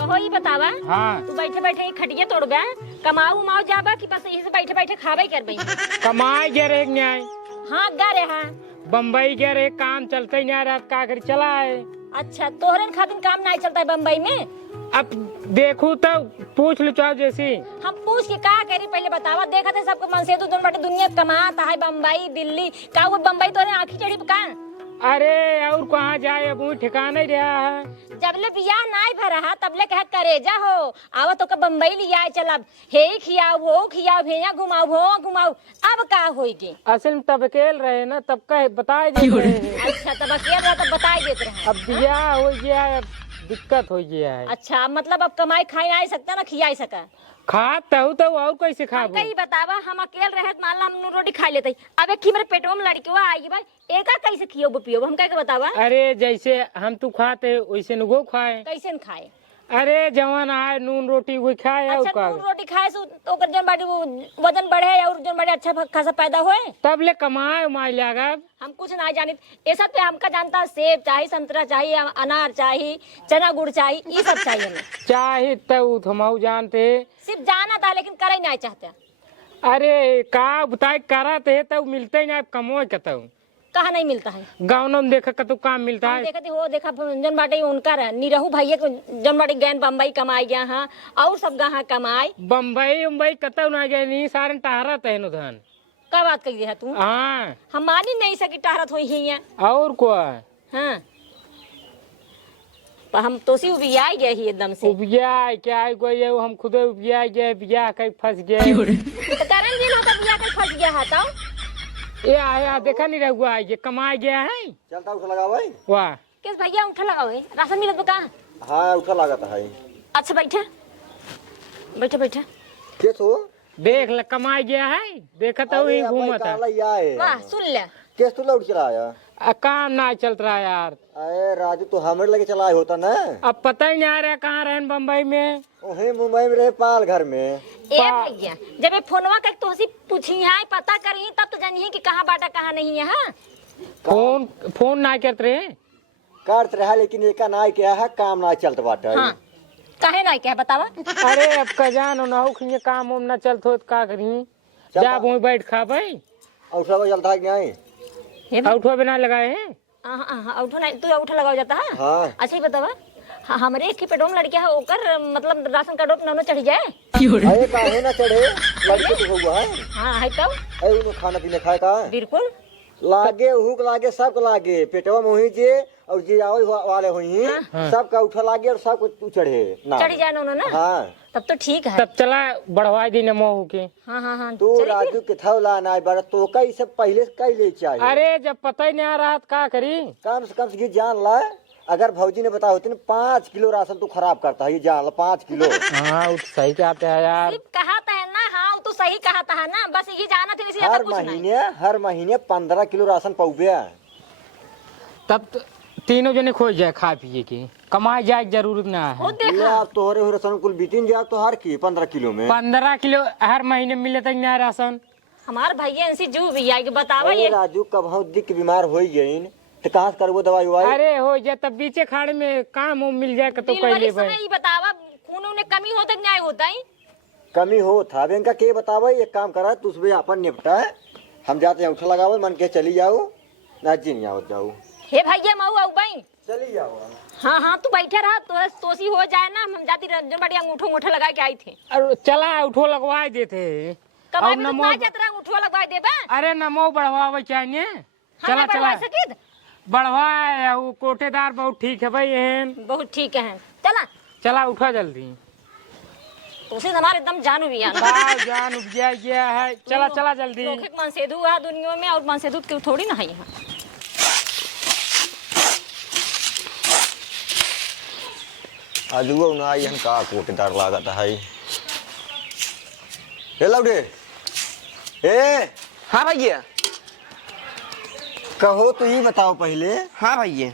कहो ही बतावा। हाँ तू बैठे बैठे ही खटिया तोड़बा, कमाऊ उमाऊ जाबा कि बस यही से बैठे बैठे खाबे करबई। कमाई गए रे न्याय हाँ गा रे हाँ। बम्बई गए रे काम चलते ही नहीं रात का कर चला है। अच्छा तोहरे खातिर काम नहीं चलता है बम्बई में। अब देखू तो पूछ लो चाहो जैसी। हम पूछ के का करी पहले बतावा। देखा थे सबको मन से तो दोनों बटे दुनिया कमाता है बम्बई दिल्ली का। वो बम्बई तोरे आँखी चढ़ी का। अरे और कहाँ जाए अब ठिकाना ही रहा है। जबले बियाह नहीं भरा तबले कह करेजा हो आवा तो का बम्बई लिया चल। अब हे खियाओ वो खियाओ भेया घुमाओ वो घुमाओ। अब का होगी असल में तब अकेल रहे ना तब कहे बताए देते। अच्छा तब अकेले रहा तब बताए देते रहे। अब बियाह हो गया है, अब दिक्कत हो गया है। अच्छा मतलब अब कमाई खाई नहीं सकता ना खिया सका। खाता हूँ तो और कैसे खाबू। कहीं बतावा हम अकेले रहे मान ला हम रोटी खा लेते। अब एक मेरे पेटों में लड़की आई भाई एका कैसे खियो पियो हम कह बतावा। अरे जैसे हम तू खाते वैसे न वो खाए। कैसे न खाए। अरे जवान आए नून रोटी वो खाए। अच्छा नून रोटी खाए से तो ओकर जन बाटी वजन बढ़े और जन बाटी अच्छा खासा पैदा होए तब ले कमाए उमाए लगा। हम कुछ नहीं जानित ये सब पे हमका जानता। सेब चाहिए संतरा चाहिए अनार चाहिए चना गुड़ चाहिए ये सब चाहिए हमें। चाहे तो हम जानते सिर्फ जाना था लेकिन करे नहीं चाहते। अरे का बताए कराते तब मिलते ही नहीं कमो कहता कहाँ नहीं मिलता है। गाँव में देखा कतु काम मिलता है। देखते हो देखा जन बाटे उनका निरहू भैया जन बाटे गैन बम्बई कमाई गया हाँ और सब गहाँ कमाई बम्बई उम्बई कतु ना गए नहीं सारे टहरा तहन उधन। का बात कही है तू। हाँ हम मान ही नहीं सकी टहरत हुई है और को हाँ पर हम तो सी उबिया गए ही एकदम से। उपजा क्या कोई हम खुद उपजा गए बिया कहीं फंस गए। तो कारण जी ना बिया के फंस गया है तो ये आया देखा नहीं रहुआ ये कमा गया है। चलता उठा लगा भाई। वाह किस भैया उठा लगाओ राशन मिलत बका। हाँ उठा लगा था है। अच्छा बैठे बैठे बैठे के तो देख ल कमा गया है। देखा तो ही घूमत है। वाह सुन ले केस तू लौट चला आया। काम ना चल रहा यार। अरे राजू तो हमारे लगे चला होता ना। अब पता ही नहीं आ रहा कहाँ रहे बम्बई में। वही मुंबई में रहे पाल घर में। ए भैया जब ये फोनवा कर तो सी पूछी है पता करी तब तो जानिए कि कहाँ बाटा कहाँ नहीं है। हाँ फोन ना करते रहे करते रहा लेकिन एक ना क्या है काम ना चलता बाटा। हाँ काहे ना क्या बतावा। अरे अब का जानो ना हो ये काम उम ना चलत हो का करी जा वहीं बैठ खा भाई। और सब चलता है कि नहीं। उठवा बिना लगाए हैं। उठो नहीं तू उठा लगाओ जाता है। हाँ अच्छा ही बतावा हमारे एक पेटों में लड़किया है ओकर मतलब राशन कार्ड नौनो चढ़ जाए। अरे काहे ना चढ़े लड़के तो हुआ है। हाँ है तब अरे उन्हें खाना पीना खाए का बिल्कुल लागे हुक लागे सब लागे पेटवा में हुई जे और जे आवे वाले हुई सब का उठा लागे और सब कुछ चढ़े ना चढ़ जाए नौनो ना। हाँ तब तो ठीक है। तब चला बढ़वा दी न मोह के। हाँ हाँ हाँ तू राजू के था लाना है बारा तो का सब पहले से कई ले चाहिए। अरे जब पता ही नहीं आ रहा का करी कम से जान ला अगर भौजी ने बताया होती ना 5 किलो राशन तू खराब करता है ये जान ला 5 किलो। हाँ सही कहते हैं यार। सिर्फ कहा था ना। हाँ तो सही कहा था ना बस ये जाना था इसी हर महीने 15 किलो राशन पौबे। तब तीनों जने खोज जाए खा पिए की कमाई जाए जरूरत ना है। अब तोहरे हो राशन कुल बीतीन जाए तो हर की 15 किलो में 15 किलो हर महीने मिले तक ना राशन। हमार भैया इनसे जू भी आई बतावा ये राजू कब दिक बीमार हो गई तो कहाँ से करबो दवाई उवाई। अरे हो जाए तब बीचे खाड़ में काम मिल जाए तो कह ले भाई। बतावा खून उन्हें कमी होता कि नहीं होता ही कमी हो था बैंक के बतावा एक काम करा तू सुबह अपन निपटा है हम जाते हैं उठा लगाओ मन के चली जाओ ना जी नहीं आओ जाओ। हे भैया मऊ आऊ भाई चली जाओ। हाँ हाँ तू बैठे रहा तो तोसी हो जाए ना हम जाती रंजन बाटी अंगूठो अंगूठा लगा के आई थे। अरे चला उठो लगवा देते कमाई में तो जतरा अंगूठो लगवा देबा। अरे नमो बढ़वा चाहिए। चला चला बढ़वा वो कोटेदार बहुत ठीक है भाई एहन बहुत ठीक है। चला चला उठा जल्दी तो उसे हमारे एकदम जान भी जान उपजा गया है। चला चला जल्दी मनसेधु है दुनिया में और मनसेधु क्यों थोड़ी ना है यहाँ। आलू ना यहन का कोटेदार लागत है। हे लौडे ए हाँ भैया कहो तो ये बताओ पहले। हाँ भैया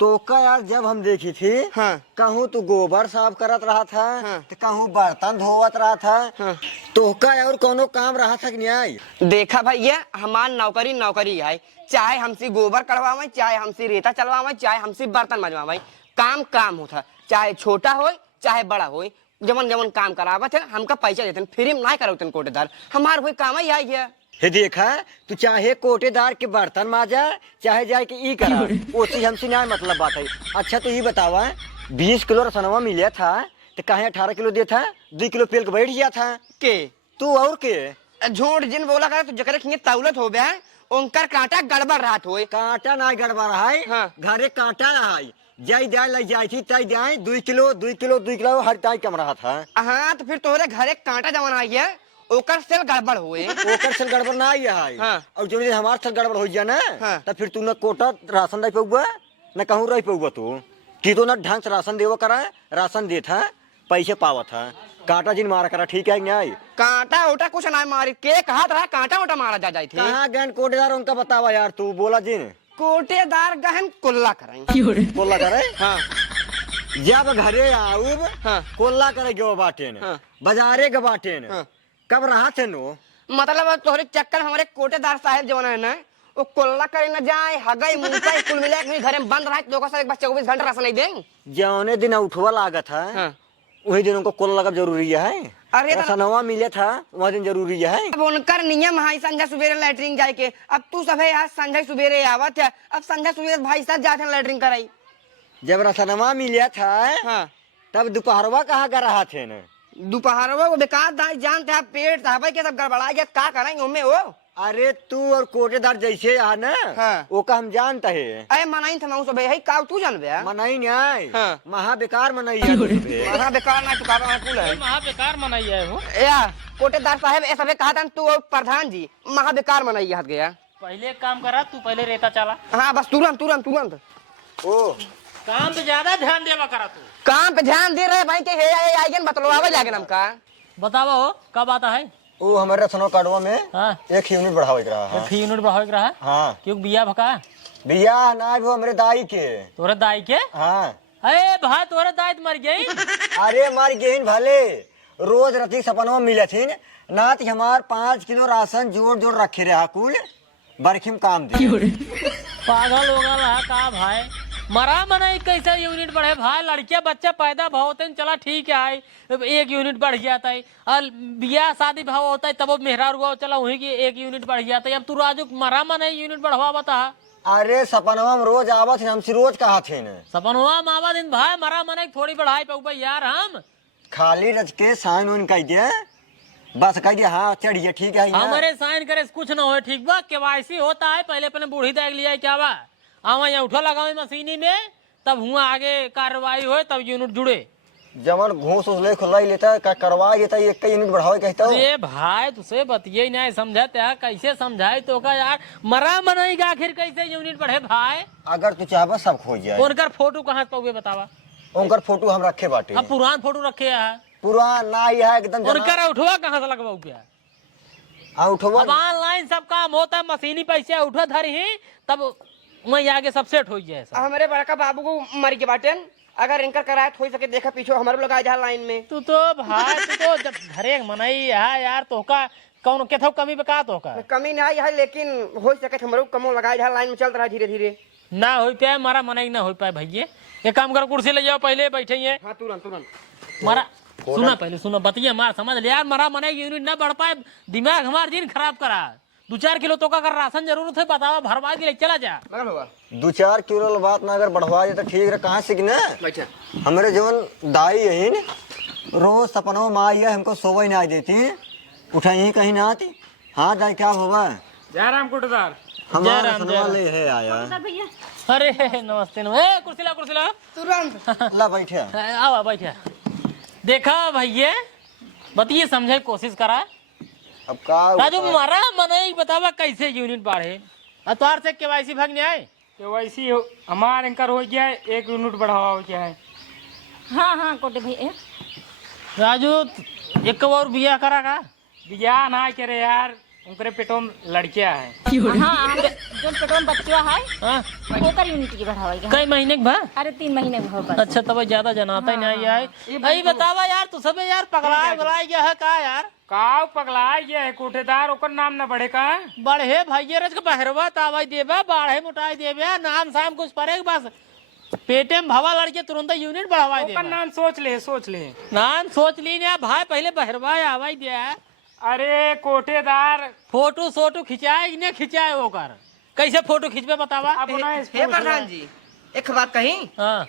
तो का यार जब हम देखी थी हाँ कहूँ तू गोबर साफ करत रहा था हाँ। तो कहूँ बर्तन धोवत रहा था हाँ। तो का और कोनो काम रहा था कि नहीं आई। देखा भैया हमार नौकरी नौकरी है चाहे हमसे गोबर कढ़वावे चाहे हमसे रेता चलवावे चाहे हमसे बर्तन मजवावे काम काम होता चाहे छोटा हो चाहे बड़ा होई, जमन जमन काम करावत है हमका पैसा देते फ्री में ना करौतन कोटेदार, हमार कोई काम ही आई गया। हे देखा, तू चाहे कोटेदार के बर्तन माजा चाहे जाए के ई करा, ओसी हमसे ना मतलब बात है। अच्छा तो ये बतावा 20 किलो रसनवा मिला था तो कहे 18 किलो दे था, 2 किलो पेल के बैठ गया था के तू और के झूठ जिन बोला कर, तो जकरे खिंगे तौलत हो गया उनकर कांटा गड़बड़ रात होए। कांटा ना गड़बड़ है, हाँ। घरे कांटा है, जाई जाए लग जाई थी तई जाए 2 किलो 2 किलो 2 किलो हर ताई कम रहा था। हाँ तो फिर तोहरे घरे कांटा जमन आई है ओकर सेल गड़बड़ हुए। ओकर से गड़बड़ ना आई है। हाँ। और जो दिन हमार से गड़बड़ हो जाए ना, हाँ। तो फिर तू न कोटा राशन दे पाऊगा न कहूँ रह पाऊगा, तू की तो न ढंग से राशन देवा करा, राशन दे था पैसे पावा था, कांटा जिन मारा करा, ठीक है नहीं? कांटा ओटा कुछ ना मारी के कहा था कांटा ओटा मारा जा जाई थी। कहाँ गहन कोटेदार उनका बतावा यार, तू बोला जिन कोटेदार गहन कुल्ला करेंगे। कोल्ला करे। हाँ जब घरे आऊब हाँ। कोल्ला करे गो बाटेन, हाँ। बाजारे के बाटेन, हाँ। कब रहा थे नो? मतलब तोहरे चक्कर हमारे कोटेदार साहब जवन है ना वो कोल्ला करे न जाए, हगई मुंहई कुल मिला के घरे में बंद रहा तो ओकर एक बच्चे 24 घंटा राशन नहीं देंगे। जौने दिन उठवा लागत है, हाँ। वही दिन उनको कोल्ला लगा जरूरी है। अरे रसनवा मिले था वह दिन जरूरी है। अब उनकर नियम है संझा सुबेरे लैटरिन जाए के, अब तू सब है आज संझा सुबेरे आवत है, अब संझा सुबेरे भाई साहब जाते हैं लैटरिन कराई। जब रसनवा मिले था हाँ। तब दोपहरवा कहाँ कर रहा थे न? दोपहर वो बेकार दाई जानते हैं पेट साहब के सब गड़बड़ा गया, का करेंगे उनमें वो। अरे तू और कोटेदार जैसे है ना, हाँ। वो का हम जानता है। अरे मनाई था सब है का तू जानबे। मनाई नहीं, हाँ। महा बेकार मनाई है तुझे। महा बेकार ना चुकावे ना कुल है। महा बेकार मनाई है वो। या कोटेदार साहब ऐसा भी कहा था तू और प्रधान जी महा बेकार मनाई हाथ गया। पहले एक काम करा, तू पहले रेता चला। हाँ बस तुरंत तुरंत तुरंत। ओ काम पे ज्यादा ध्यान देवा करा तू। काम पे ध्यान दे रहे भाई के हे आइगन बतलो आवे जाके हमका। बतावा हो कब आता है? वो हमारे रसनवा कार्डवा में हाँ 1 यूनिट बढ़ावे के रहा है। एक यूनिट बढ़ावे के रहा। हाँ क्यों बिया भका? भैया ना वो हमारे दाई के। तोरे दाई के? हाँ। अरे भाई तोरे दाई तो मर गई। अरे मार गेहन भले रोज रती सपनवा मिले थी ना, तो हमार 5 किलो राशन जोड़ जोड़ रखे रहा कुल बरखिम काम दे। पागल होगा रहा का भाई? मरा मनाई कैसे यूनिट बढ़े भाई? लड़कियां बच्चा पैदा भाव होते हैं, चला ठीक है 1 यूनिट बढ़ जाता है, और बियाह शादी भाव होता है तब वो मेहरा रुआ चला वही की 1 यूनिट बढ़ जाता है। अब तू राजू मरा मनाई यूनिट बढ़वा बता। अरे सपनवा में रोज आवत हमसे रोज कहा थे न, सपनवा मावा दिन भाई मरा मनाई थोड़ी बढ़ाई पे यार। हम खाली रच के साइन उन कह दिया, बस कह दिया हाँ चढ़िए ठीक है ना? हमारे साइन करे कुछ ना हो, ठीक बा? केवाईसी होता है पहले अपने बूढ़ी देख लिया क्या बा, आवा यहाँ उठो लगाओ मशीनी में, तब हुआ आगे कार्रवाई हो तब यूनिट जुड़े। जमन घूस उस ले खुला ही लेता का करवा देता, 1 यूनिट बढ़ावे कहता हूँ। ये भाई तुझसे बतिये नहीं समझते है, कैसे समझाई तो का यार? मरा मनाई का आखिर कैसे यूनिट बढ़े भाई? अगर तू चाहबा सब खो जाए। उनकर फोटो कहाँ से पाओगे बतावा? उनकर फोटो हम रखे बाटे। अब पुरान फोटो रखे है, पुरान ना ही है एकदम। उनकर उठवा कहाँ से लगवाऊ क्या? उठवा अब ऑनलाइन सब काम होता है, मशीनी पैसे उठा धरी ही तब वहीं आगे सब सेट हो जाए। हमारे बड़का बाबू को मर के बाटन, अगर इनकर करायत हो सके देखा पीछे हमारे लोग आ जा लाइन में। तू तो भाई तू तो जब घरे मनाई है यार, तो का कौन के थो कमी बका तो का कमी ना है, लेकिन हो सके हमारे कमो लगाए जा लाइन में चल रहा धीरे धीरे ना हो पाए, मारा मनाई ना हो पाए भैया। एक काम करो कुर्सी ले जाओ, पहले बैठे हैं। हाँ तुरंत तुरंत मारा सुना पहले सुना बतिया मार समझ ले यार, मरा मनाई यूनिट ना बढ़ पाए, दिमाग हमारे दिन खराब करा। 2-4 किलो तो का अगर राशन जरूरत है बतावा, भरवा के ले चला जा। 2-4 किलो बात ना अगर बढ़वा दे तो ठीक है। कहाँ से कि ना बैठे हमारे जीवन दाई यही रोज सपनों माँ ये हमको सोवा ही ना देती, उठा यही कहीं ना आती। हाँ दाई क्या होगा? जय राम कुटदार। हमारा सनवा ले है आया। अरे नमस्ते नमस्ते, कुर्सी ला कुर्सी ला तुरंत ला बैठे। आओ बैठे। देखा भैया बतिए समझे कोशिश करा। अब का राजू मारा मनाई बतावा कैसे यूनिट बढ़े? अतवार से केवाईसी भाग नहीं आए? केवाईसी हमारे इनकर हो गया है, 1 यूनिट बढ़ावा हो गया है। हाँ हाँ कोटे भैया। राजू एक और बिया करा का? बिया ना करे यार, उनके पेटों में लड़कियां है। हाँ हम जो पेट्रोल बच्चा है हाँ ओकर यूनिट की बढ़ावाई। कई महीने के भा? अरे 3 महीने में हो बस। अच्छा तब ज्यादा जनाता ही नहीं आए। अरे बतावा यार तू सब यार पगला गलाई गया है का यार? काव पगला गया है कोटेदार, ओकर नाम न बढ़े का? बढ़े भैया रज के बहरवा तावाई देबा, बाढ़े मुटाई देबा, नाम शाम कुछ पड़े बस पेटे में भावा लड़के तुरंत यूनिट बढ़ावा दे ओकर नाम सोच ले नाम सोच ली ने भाई पहले बहरवाए आवाई दिया अरे कोटेदार फोटो सोटो खिंचाए ने खिंचाए ओकर कैसे फोटो खिंचबे बतावा अब ना हे प्रधान जी एक बात कही हाँ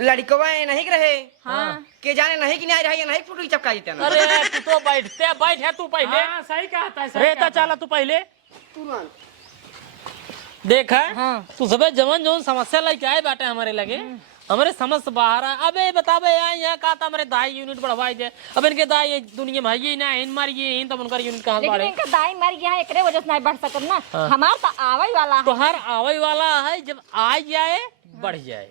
लड़कवा नहीं के रहे हाँ के जाने नहीं कि नहीं रहे नहीं फोटो चिपका देते ना अरे तू तो बैठ है तू पहले हाँ सही कहता है सही रेता कहता है। चाला तू पहले देखा हाँ। तू सबे जवन जवन समस्या लेके आए बाटे हमारे लगे हमारे समझ से बाहर है। अबे बताबे यहाँ कहा था हमारे दाई यूनिट बढ़वाई दे अब इनके दाई दुनिया में है ना इन मारिए इन तब उनका यूनिट कहाँ लेकिन बढ़े इनका दाई मर गया है एकरे वजह से नहीं बढ़ सकत ना हमार तो आवई वाला है तो हर आवे वाला है जब आ जाए बढ़ जाए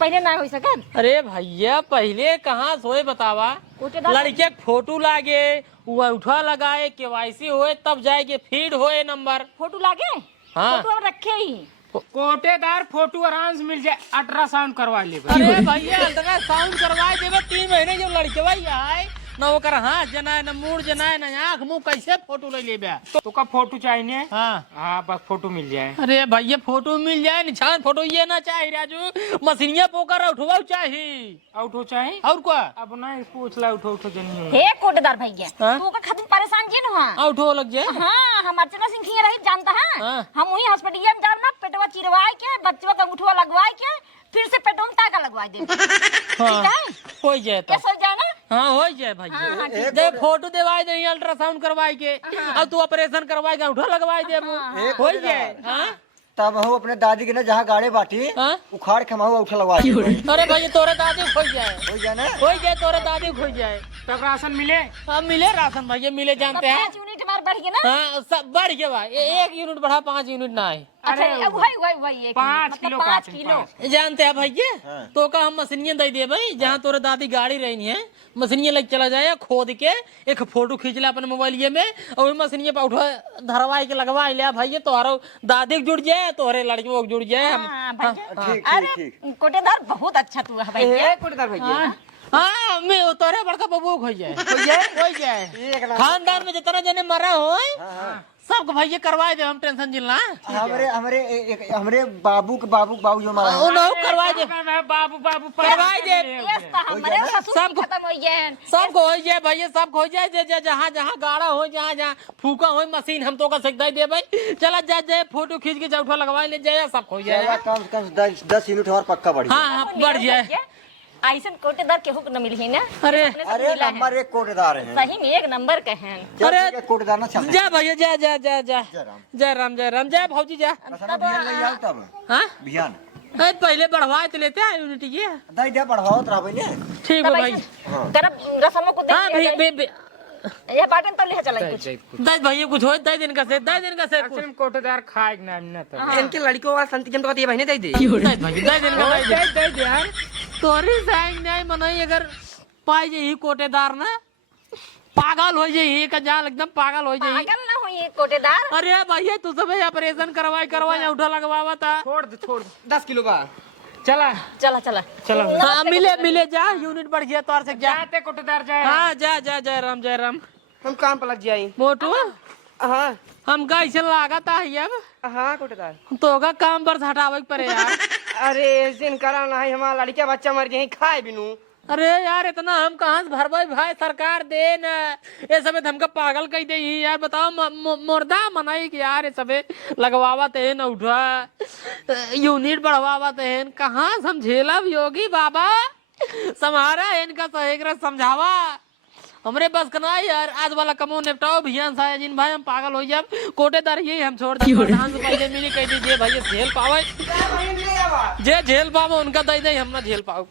पहले नहीं हो सकत अरे भैया पहले कहाँ सोए बतावा कोटेदार लड़के के फोटो लागे वो उठा लगाए केवाईसी होए तब जाएगे फीड होए नंबर फोटो लागे हाँ। फोटो हम रखे ही कोटेदार फोटो आराम से मिल जाए अल्ट्रासाउंड करवा ले अरे भैया अल्ट्रासाउंड करवाए देवे 3 महीने जब लड़के भाई आए न ओकर हाथ जनाए न मुड़ जनाए न आँख मुंह कैसे फोटो ले लेबे तो का फोटो चाहिए हाँ हाँ बस फोटो मिल जाए अरे भैया फोटो मिल जाए निशान फोटो ये ना चाहिए राजू मशीनिया पोकर उठवा चाहिए आउट हो चाहे और क्या अब ना पूछ ला उठो जनी हे कोटेदार भैया हाँ? तू का खातिर परेशान जी न हां आउट हो लग जाए हाँ हम अर्चना सिंह की रही जानता है हाँ। हम वही हॉस्पिटल में जाब ना पेटवा चिरवाए के बच्चवा का अंगूठवा लगवाए के फिर से पेटवा में टाका लगवा दे ठीक हाँ है हो जाए तो कैसे हो जाए ना हाँ हो जाए हाँ, भैया हाँ, ठीक दे फोटो देवाई दे अल्ट्रासाउंड करवाई के अब तू ऑपरेशन करवाई के उठा लगवाई दे हो जाए हाँ तब हम अपने दादी के ना जहाँ गाड़े बाटी हाँ? उखाड़ के महू उठा लगवा दिए। अरे भैया तोरे दादी खो जाए हो जाए ना हो जाए तोरे दादी खो जाए तब राशन मिले अब मिले राशन भैया मिले जानते हैं 5 यूनिट हमारे बढ़ गए ना हाँ सब बढ़ गया भाई 1 यूनिट बढ़ा 5 यूनिट ना है अच्छा अब वही एक 5 किलो 5 किलो जानते हैं भैया हाँ। तो का हम मशीनियां दे दे भाई जहाँ तोरे दादी गाड़ी रहनी है मशीनियां लेके चला जाए खोद के एक फोटो खींच ले अपने मोबाइल में और वही मशीनिया पे उठा धरवाई के लगवा ले भैया तोहरा दादी के जुड़ जाए तोहरे लड़कियों को जुड़ जाए हम हाँ, भैया। ठीक अरे ठीक कोटेदार बहुत अच्छा तू है भैया हे कोटेदार भैया हाँ मैं तोरे बड़का बबू हो जाए हो जाए खानदान में जितना जने मरा हो सब भैया करवाए दे हम टेंशन जिलना हमारे हमारे हमारे बाबू जो हमारा ओ ना करवाए दे बाबू बाबू करवाए दे यस तो हमारे ससुर सब खत्म हो गए सब हो जाए भैया सब हो जाए जहाँ जहाँ गाड़ा हो जहाँ जहाँ फूका हो मशीन हम तो का सकता दे भाई चला जाए फोटो खींच के जब लगवा ले जाए सब हो जाए कम से कम 10 यूनिट और पक्का बढ़ी हाँ हाँ बढ़ जाए ऐसा कोटेदार केहू के न मिली ना अरे अरे नंबर 1 कोटेदार है सही में एक नंबर के हैं अरे कोटेदार ना चल जा भैया जा जा जा जा जय राम जय भौजी जा बिहान ले आओ तब हाँ बिहान अरे पहले बढ़वा तो लेते हैं यूनिट ये दाई दे बढ़ाओ तरा भाई ने ठीक है भाई कर रसम को हाँ दे ये बाटन तो ले चला कुछ दस भैया कुछ हो दस दिन का से अक्सर में कोटेदार खाए ना ना तो इनके लड़कियों वाला संति जम तो ये बहने दे दे दस भैया 10 दिन का दे यार तोरी साइंग नहीं मनाई अगर पाई जाई कोटेदार ना पागल हो जाई का जान एकदम पागल हो जाई पागल ना होई कोटेदार अरे भैया तू सब ऑपरेशन करवाई उठा लगवावा था छोड़ दे 10 किलो बा चला चला हाँ मिले जा यूनिट बढ़ गया तोर से जा जाते कोटेदार जाए हाँ जा जय राम हम काम पर लग जाए मोटू हाँ हम कैसे लागत है अब हाँ कोटेदार तो का काम पर हटावे के पड़े यार अरे इस दिन करा ना है हमारा लड़का बच्चा मर गए खाए बिनू अरे यार इतना हम कहाँ से भरवाई भाई सरकार दे न ये सब हमका पागल कह दे यार बताओ मुर्दा मनाई कि यार ये सब लगवावा ते न उठा यूनिट बढ़वावा ते कहाँ समझेला भी होगी बाबा समारा इनका सही समझावा हमरे बस कना यार आज वाला कमो निपटाओ भियान साया जिन भाई हम पागल हो जाब कोटेदार यही हम छोड़ दे प्रधान से पहले मिली कह दीजिए भाई झेल पावे जे झेल पावो उनका दई दे हम ना झेल पाओ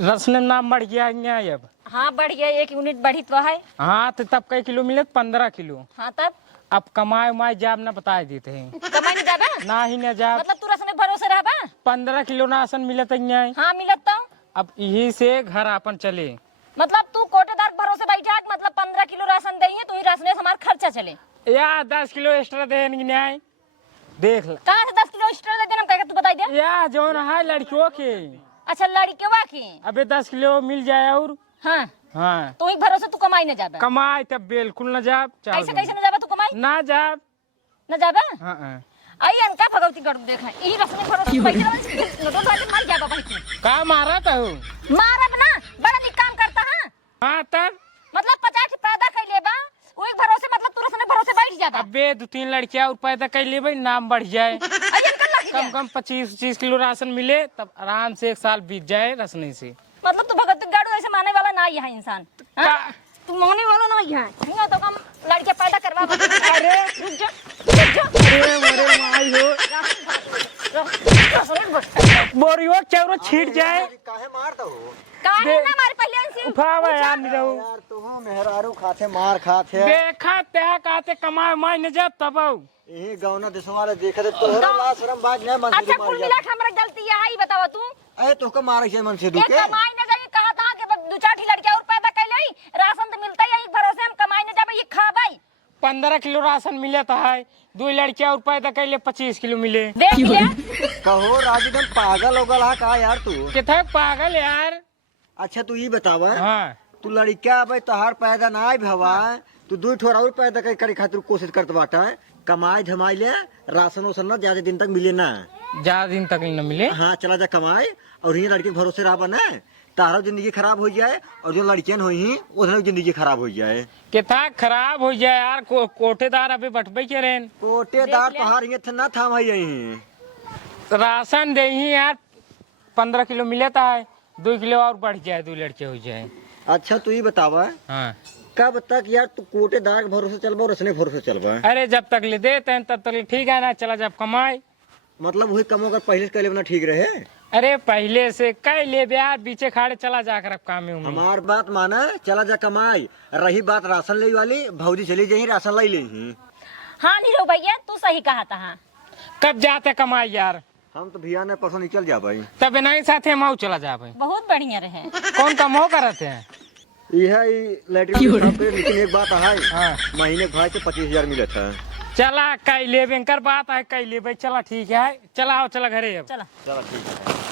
रसन नाम बढ़ गया है अब हाँ बढ़ गया 1 यूनिट बढ़ी तो है हाँ तो तब कई किलो मिले 15 किलो हाँ तब अब कमाए उमाए जाब ना बता देते हैं कमाई नहीं जाबा ना ही ना जाब मतलब तू रसने भरोसे रहबा 15 किलो राशन मिलत है हाँ मिलत तो अब यही से घर अपन चले मतलब तू कोटेदार भरोसे बैठा मतलब 15 किलो राशन देंगे तू ही राशन से हमारा खर्चा चले या 10 किलो एक्स्ट्रा देंगे न्याय देख ल कहाँ से 10 किलो एक्स्ट्रा दे देना कहेगा तू बताई दे या जो है लड़कियों के अच्छा लड़कियों की अबे 10 किलो मिल जाए और हाँ हाँ तू ही भरोसे तू कमाई न जाबा कमाए तब बिल्कुल न जाब ऐसे कैसे न जाबा तू कमाई ना जाब न जाबा हाँ आई अनका भगवती गड़ देखा ई रसने भरोसे पैसे नोटो बाटे मार गया बाबा तू का मारा था हूँ मारब ना बड़ा निक काम करता हां हाँ तब मतलब 50 पैदा कैले बा ओए भरोसे मतलब तू रसने भरोसे बैठ जाता अबे 2-3 लड़कियां और पैदा कर ले भाई नाम बढ़ जाए आई अनका लग कम कम 25-25 किलो राशन मिले तब आराम से 1 साल बीत जाए रसने से मतलब तू भगत गाड़ू ऐसे माने वाला ना ही है इंसान हाँ? का- तू माने वाला ना ही है नहीं तो हम लड़के पैदा करवा अरे रुक जा अरे माई हो बोरियो चौरो छीट जाए काहे मार दो काहे ना मारे पहले से उठावा यार नहीं रहू यार तू मेहरारू खाते मार खाते देखा त्या काते कमाए माय न जब तब यही गौना देशों वाले देखे थे तोहरा ला शरम बाज नहीं मन से अच्छा मार कुल गया मिला के हमरा गलती है आई बतावा तू अरे तोके मारे से मन से एक दुखे कमाई न जाई कहा था कि दो चार लड़के और पैदा कर लई राशन तो मिलता ही भरोसे हम कमाई न जाबे ये खाबाई 15 किलो राशन मिले था है 2 लड़कियां और पैदा कर ले 25 किलो मिले देख ले कहो राजू तुम पागल हो गया का यार तू कितना पागल यार अच्छा तू ये बतावा हाँ तू लड़का भाई तोहार पैदा ना आई भवा तू 2 ठोरा और पैदा करे खातिर कोशिश करत बाटा कमाई धमाई ले राशन उसन ना ज्यादा दिन तक मिले ना ज्यादा दिन तक न मिले हाँ चला जा कमाए और ये लड़के के भरोसे रहा बना तारा जिंदगी खराब हो जाए और जो लड़कियां हुई उधर जिंदगी खराब हो जाए कितना खराब हो जाए यार कोठेदार अभी बटबे के रहें कोटेदार तोहार ये ना था भाई यही राशन दे ही यार 15 किलो मिले था है 2 किलो और बढ़ जाए 2 लड़के हो जाए अच्छा तू ये बतावा हाँ कब तक यार तू कोटेदार के भरोसे चलबा और रसने भरोसे चलबा अरे जब तक ले देते हैं तब तक ठीक है ना चला जब कमाए मतलब वही कमो अगर पहले से कर लेना ठीक रहे अरे पहले से कह ले यार पीछे खाड़े चला जाकर अब काम में हमार बात माना चला जा कमाई रही बात राशन ले वाली भौजी चली जाही राशन ले ली हां नीरो भैया तू सही कहा था हां कब जाते कमाई यार हम तो भैया ने परसों निकल जा भाई तब नहीं साथे मऊ चला जा भाई बहुत बढ़िया रहे कौन काम हो करते हैं यह लेटरिन लेकिन एक बात है हाँ महीने भाई से 25,000 मिले था चला कई ले बैंकर बात है कई ले भाई चला ठीक है चला आओ चला घरे अब चला चलो ठीक है